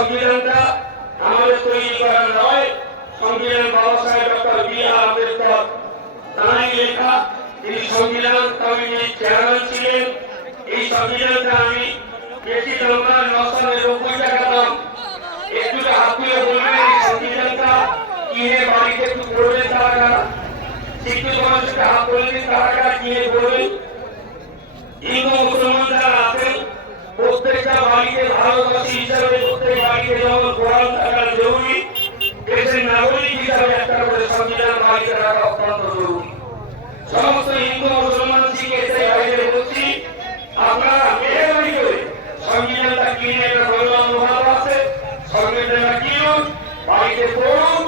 সংবিধানটা আমাদের তৈরি করা নয়, সংবিধান বাবা সাহেব ডক্টর বি আর আম্বেদকর। তাঁরই লেখা, তিনি সংবিধান কমিটির চেয়ারম্যান ছিলেন। এই সংবিধানটা আমি বেশি লম্বা, নশো নিরানব্বই টাকা দাম। একটু হাত তুলে বলবেন, এই সংবিধানটা কিনে বাড়িতে একটু পড়বেন তারা শিক্ষিত মানুষকে হাত তুলবেন তারা কিনে পড়বেন হিন্দু মুসলমান যারা আছেন, প্রত্যেকটা বাড়িতে ভারতবাসী হিসাবে বাড়িতে যেমন কোরআন থাকা জরুরি। দেশের নাগরিক হিসাবে একটা করে সংবিধান বাড়িতে রাখা অত্যন্ত জরুরি। সমস্ত হিন্দু মুসলমান শিখ বাইরে বলছি আপনারা মেহরবানি করে সংবিধানটা কিনে একটা মহাব আছে। সংবিধানটা কিনুন, বাড়িতে পড়ুন